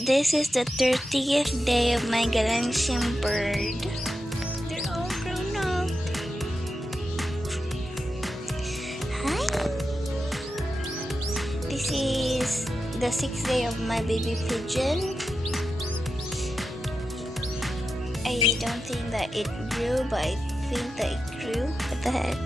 This is the 30th day of my Galansyang bird. They're all grown up. Hi! This is the 6th day of my baby pigeon. I don't think that it grew, but I think that it grew. What the heck?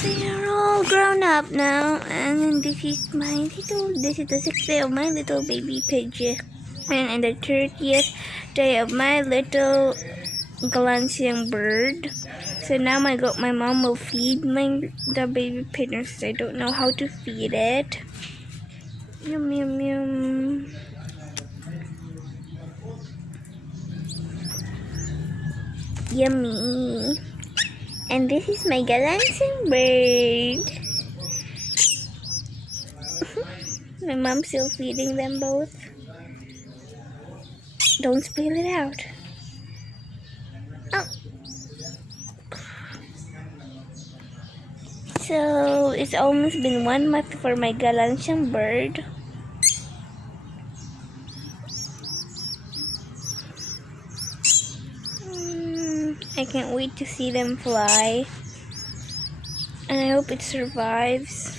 They're all grown up now, and this is the 6th day of my little baby pigeon, and the 30th day of my little Galansyang bird. So now my mom will feed the baby pigeon since I don't know how to feed it. Yum yum yum. Yummy. And this is my Galansyang bird. My mom's still feeding them both. Don't spill it out. Oh. So it's almost been 1 month for my Galansyang bird. I can't wait to see them fly, and I hope it survives,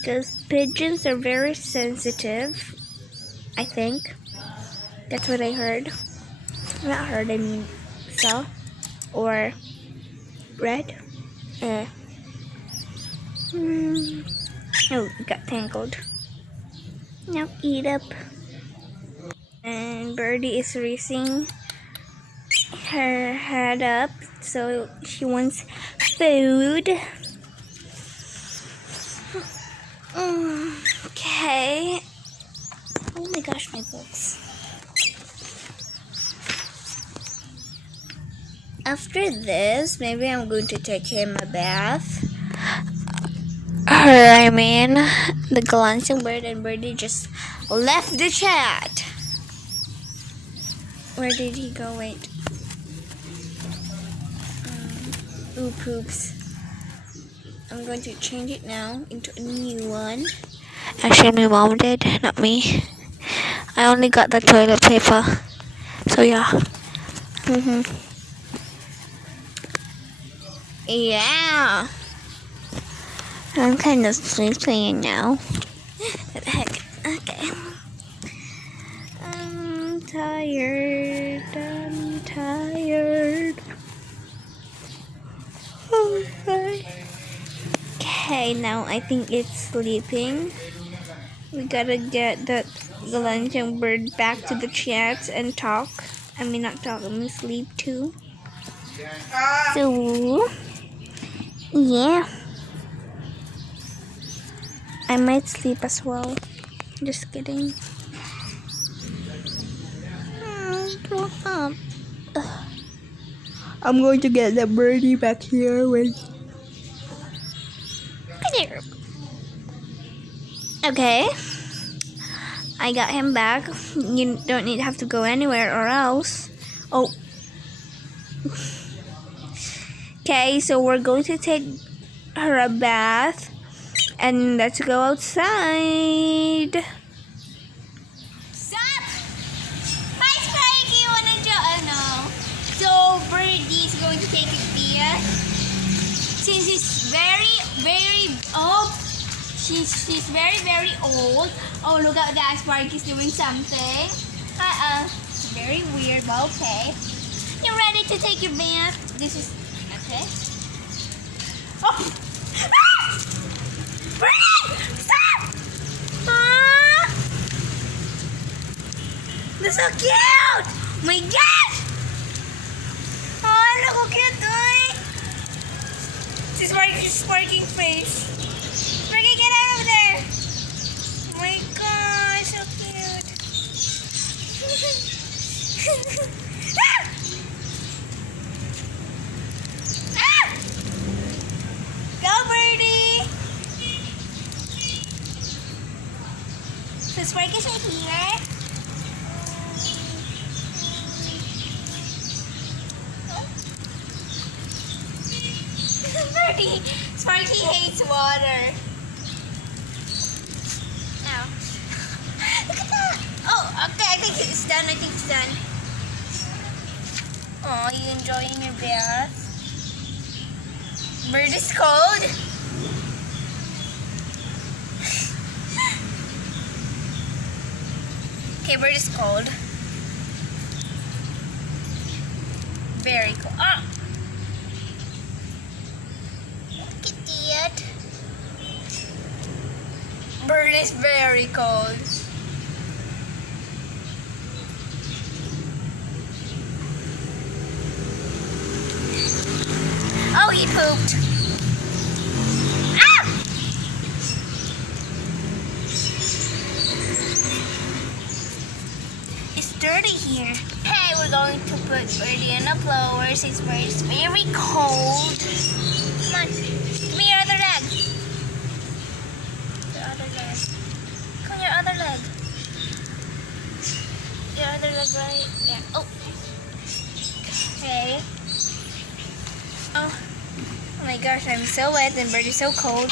because pigeons are very sensitive. I think that's what I heard. Not heard, I mean saw or read. Oh, it got tangled. Now eat up. And Birdie is raising her head up, so she wants food. Okay. Oh my gosh, my books. After this, maybe I'm going to take him a bath. I mean, the Galansyang bird and Birdie just left the chat. Where did he go? Wait. Ooh, poops. I'm going to change it now into a new one. Actually, my mom did, not me. I only got the toilet paper. So yeah. Yeah. I'm kind of sleeping now. What the heck? Okay. I'm tired. Okay, now I think it's sleeping. We gotta get that Galansyang bird back to the chat and talk. I mean, not talk, I mean sleep too. So, yeah. I might sleep as well. Just kidding. I'm going to get the birdie back here with. There. Okay. I got him back. You don't need to have to go anywhere or else. Oh. Okay, so we're going to take her a bath. And let's go outside. Stop! Hi, Spikey! Wanna no. So, Birdie is going to take a bath. Since it's very old. She's very old. Oh, look at that. Sparky's doing something. It's very weird, but okay. You ready to take your bath? This is okay. Oh! Ah! Stop! Aww! They're so cute! My gosh! Oh, look how cute, boy! She's sparking face. Sparky, get out of there! Oh my gosh, so cute! Ah! Ah! Go, Birdie! So Sparky's right here. Birdie, Sparky hates water. Now, look at that. Oh, okay. I think it's done. I think it's done. Oh, you enjoying your bath? Bird is cold. Okay, bird is cold. Very cold. Ah! Look at that. Bird is very cold. Oh, he pooped. Ah! It's dirty here. Hey, we're going to put Birdie in a blower since Birdie's very cold. Come on, give me your other leg. Your other leg. Come on, your other leg. Your other leg right there. Oh. Okay. Oh my gosh, I'm so wet and Birdie's so cold.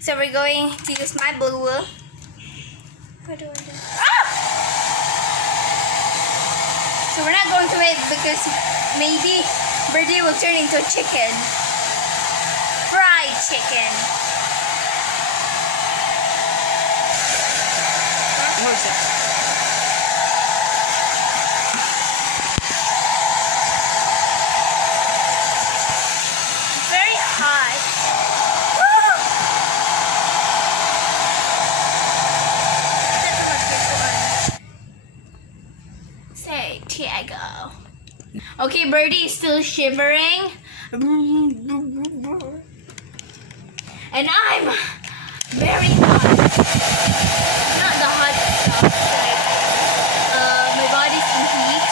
So we're going to use my blower. What do I do? Ah! So we're not going to wait because maybe Birdie will turn into a chicken. Fried chicken. What's that? It's very hot. Woo! Say, Tiago. Okay, Birdie is still shivering. And I'm very hot. Not the hot stuff, but my body's in heat.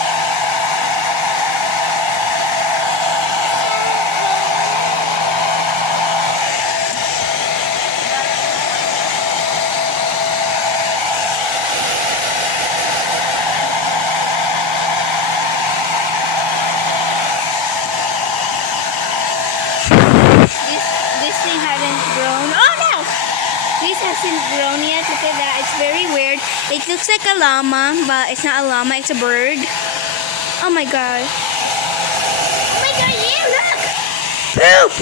This thing hasn't grown. Oh no! This hasn't grown yet. Look at that. It's very weird. It looks like a llama, but it's not a llama. It's a bird. Oh my god. Oh my god, yeah, look! Poop!